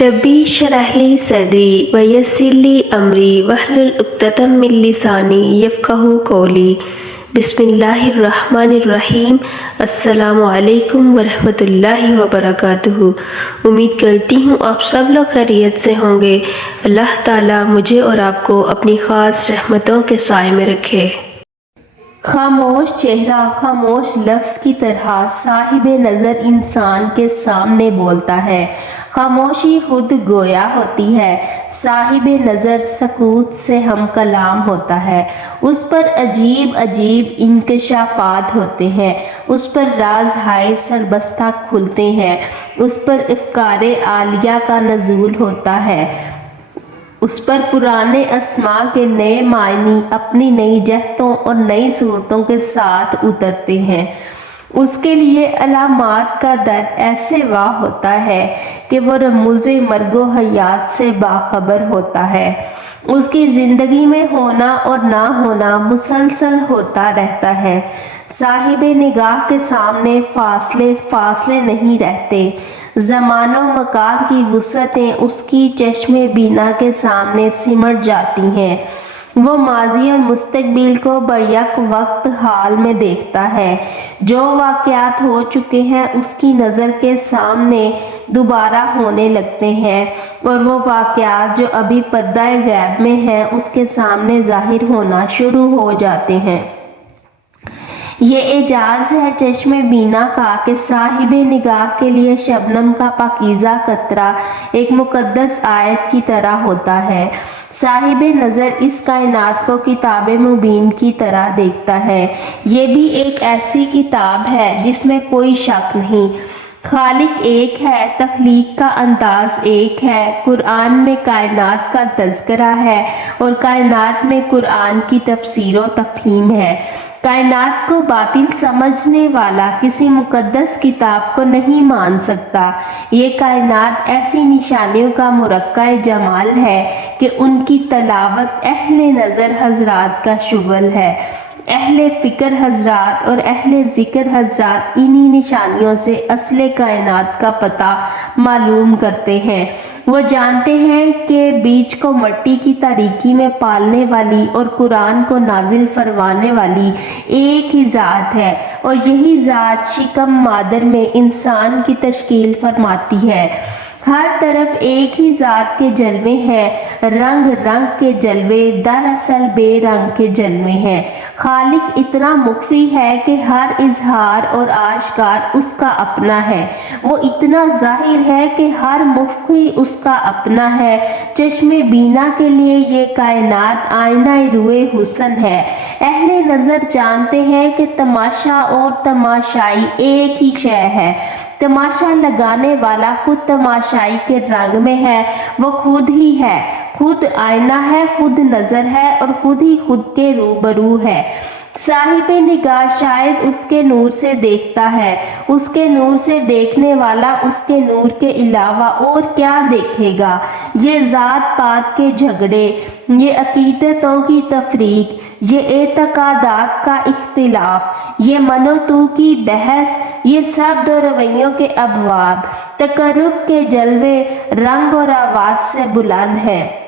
रब्बी शरह ली सदरी वयस्सिर ली अमरी वहलुल उक़्दतम मिन लिसानी यफ़क़हू क़ौली। बिस्मिल्लाहिर्रहमानिर्रहीम। अस्सलामु अलैकुम वरहमतुल्लाहि वबरकातुहू। उम्मीद करती हूँ आप सब लोग खैरियत से होंगे। अल्लाह ताला मुझे और आपको अपनी ख़ास रहमतों के साए में रखे। खामोश चेहरा खामोश लफ्ज़ की तरह साहिब नज़र इंसान के सामने बोलता है। खामोशी खुद गोया होती है। साहिब नज़र सकूत से हम कलाम होता है। उस पर अजीब अजीब इंकशाफात होते हैं। उस पर राज हाय सरबस्ता खुलते हैं। उस पर इफ़्कारे आलिया का नज़ूल होता है। उस पर पुराने अस्मा के नए मायनी अपनी नई जहतों और नई सूरतों के साथ उतरते हैं। उसके लिए अलामात का दर ऐसे वाह होता है कि वो रमूज़े मर्गो हयात से बाखबर होता है। उसकी ज़िंदगी में होना और ना होना मुसलसल होता रहता है। साहिबे निगाह के सामने फासले फासले नहीं रहते। ज़मानो मकान की वुसअतें उसकी चश्मे बीना के सामने सिमट जाती हैं। वो माजी और मुस्तकबिल को बैक वक्त हाल में देखता है। जो वाक़यात हो चुके हैं उसकी नज़र के सामने दोबारा होने लगते हैं और वो वाक़यात जो अभी पर्दाए गैब में हैं उसके सामने ज़ाहिर होना शुरू हो जाते हैं। ये एजाज़ है चश्मे बीना का कि साहिबे निगाह के लिए शबनम का पाकीज़ा कतरा एक मुक़द्दस आयत की तरह होता है। साहिबे नज़र इस कायनात को किताब मुबीन की तरह देखता है। ये भी एक ऐसी किताब है जिसमें कोई शक नहीं। खालिक एक है, तख्लीक का अंदाज एक है। कुरान में कायनात का तज़किरा है और कायनात में कुरान की तफसीर व तफ़हीम है। कायनात को बातिल समझने वाला किसी मुक़द्दस किताब को नहीं मान सकता। ये कायनात ऐसी निशानियों का मुरक्का जमाल है कि उनकी तलावत अहले नज़र हजरात का शुगल है। अहले फ़िक्र हजरात और अहले ज़िक्र हजरात इन्हीं निशानियों से असले कायनात का पता मालूम करते हैं। वो जानते हैं कि बीज को मिट्टी की तारीकी में पालने वाली और कुरान को नाजिल फरमाने वाली एक ही ज़ात है और यही ज़ात शिकम मादर में इंसान की तश्कील फरमाती है। हर तरफ एक ही ज़ात के जलवे हैं। रंग रंग के जलवे दरअसल बेरंग के जलवे हैं। खालिक इतना मुख्फी है कि हर इजहार और आश्कार उसका अपना है। वो इतना जाहिर है कि हर मुख्फी उसका अपना है। चश्मे बीना के लिए ये कायनात आईना रुए हुस्न है। अहले नज़र जानते हैं कि तमाशा और तमाशाई एक ही शय है। तमाशा लगाने वाला खुद तमाशाई के रंग में है। वो खुद ही है, खुद आईना है, खुद नजर है और खुद ही खुद के रूबरू है। साहिबे निगाह शायद उसके नूर से देखता है। उसके नूर से देखने वाला उसके नूर के अलावा और क्या देखेगा। ये ज़ात पात के झगड़े, ये अकीदतों की तफरीक, ये एतकादात का इख्तिलाफ, ये मनोतू की बहस, ये सब दो रवैयों के अबवाब, तकर्रुब के जलवे रंग और आवाज़ से बुलंद है।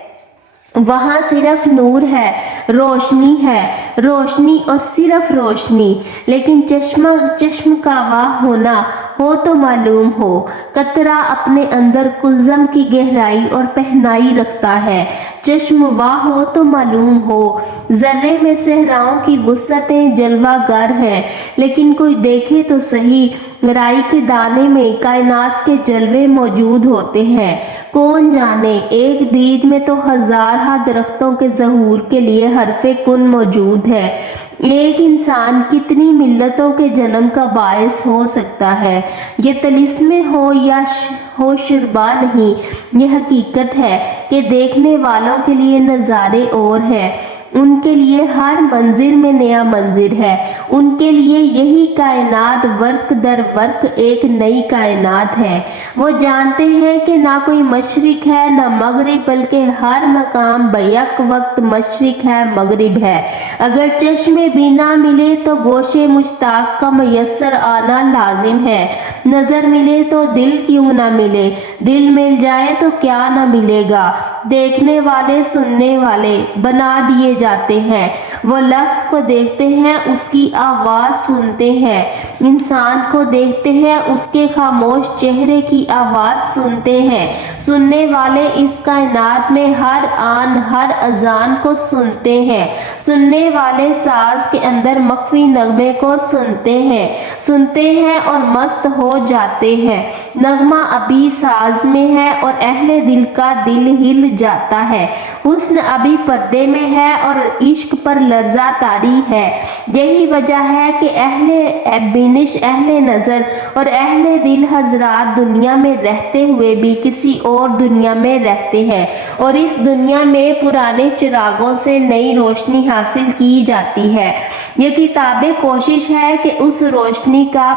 वहाँ सिर्फ नूर है, रोशनी है, रोशनी और सिर्फ रोशनी। लेकिन चश्म का वाह होना हो तो मालूम हो। कतरा अपने अंदर कुलज़म की गहराई और पहनाई रखता है। चश्म वाह हो तो मालूम हो। ज़र्रे में सहराओं की वुसअतें जलवागर हैं, लेकिन कोई देखे तो सही राई के दाने में कायनात के जलवे मौजूद होते हैं। कौन जाने एक बीज में तो हज़ारहा दरख्तों के ज़हूर के लिए हरफ़े कुन मौजूद है। एक इंसान कितनी मिल्लतों के जन्म का बायस हो सकता है। ये तलिस्मे हो या हो शुरबा नहीं, ये हकीकत है कि देखने वालों के लिए नज़ारे और हैं। ان کے لیے ہر منظر میں نیا منظر ہے، ان کے لیے یہی کائنات ورق در ورق ایک نئی کائنات ہے۔ وہ جانتے ہیں کہ نہ کوئی مشرق ہے نہ مغرب، بلکہ ہر مقام بیک وقت مشرق ہے مغرب ہے۔ اگر چشم بینا ملے تو گوش مشتاق کا میسر آنا لازم ہے، نظر ملے تو دل کیوں نہ ملے، دل مل جائے تو کیا نہ ملے گا۔ دیکھنے والے سننے والے بنا دیے جاتے ہیں، وہ لفظ کو دیکھتے ہیں اس کی آواز سنتے ہیں، انسان کو دیکھتے ہیں اس کے خاموش چہرے کی آواز سنتے ہیں۔ سننے والے اس کائنات میں ہر آن ہر اذان کو سنتے ہیں، سننے والے ساز کے اندر مخفی نغمے کو سنتے ہیں اور مست ہو جاتے ہیں۔ نغمہ ابھی ساز میں ہے اور اہل دل کا دل ہل جاتا ہے، حسن ابھی پردے میں ہے اور عشق پر لرزہ طاری ہے۔ یہی وجہ ہے کہ اہل بینش، اہل نظر اور اہل دل حضرات دنیا میں رہتے ہوئے بھی کسی اور دنیا میں رہتے ہیں، اور اس دنیا میں پرانے چراغوں سے نئی روشنی حاصل کی جاتی ہے۔ یہ کتاب کوشش ہے کہ اس روشنی کا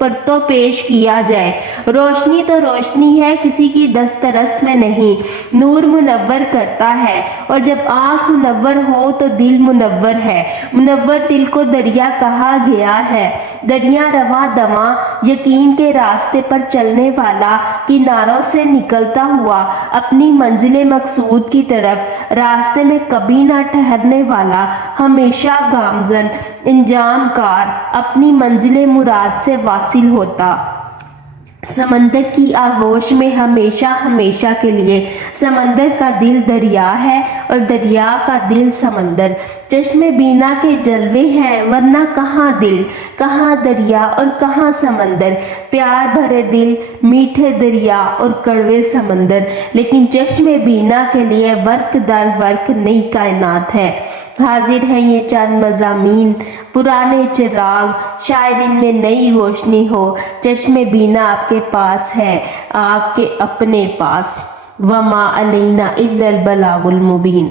پرتو پیش کیا جائے۔ روشنی تو روشنی ہے، کسی کی دسترس میں نہیں، نور منور کرتا ہے، اور جب آنکھ منور ہو تو دل منور ہے۔ منور دل کو دریا کہا گیا ہے، دریا رواں دواں یقین کے راستے پر چلنے والا، کناروں سے نکلتا ہوا اپنی منزل مقصود کی طرف، راستے میں کبھی نہ ٹھہرنے والا، ہمیشہ گامزن، انجام کار، اپنی منزل مراد سے واصل ہوتا۔ سمندر کی آغوش میں ہمیشہ ہمیشہ کے لیے، سمندر کا دل دریا ہے اور دریا کا دل سمندر۔ چشم بینا کے جلوے ہیں، ورنہ کہاں دل، کہاں دریا اور کہاں سمندر۔ پیار بھرے دل، میٹھے دریا اور کڑوے سمندر، لیکن چشم بینا کے لیے ورق در ورق نئی کائنات ہے۔ حاضر ہیں یہ چند مضامین، پرانے چراغ، شاید ان میں نئی روشنی ہو۔ چشم بینا آپ کے پاس ہے، آپ کے اپنے پاس۔ وما علینا الا البلاغ المبین۔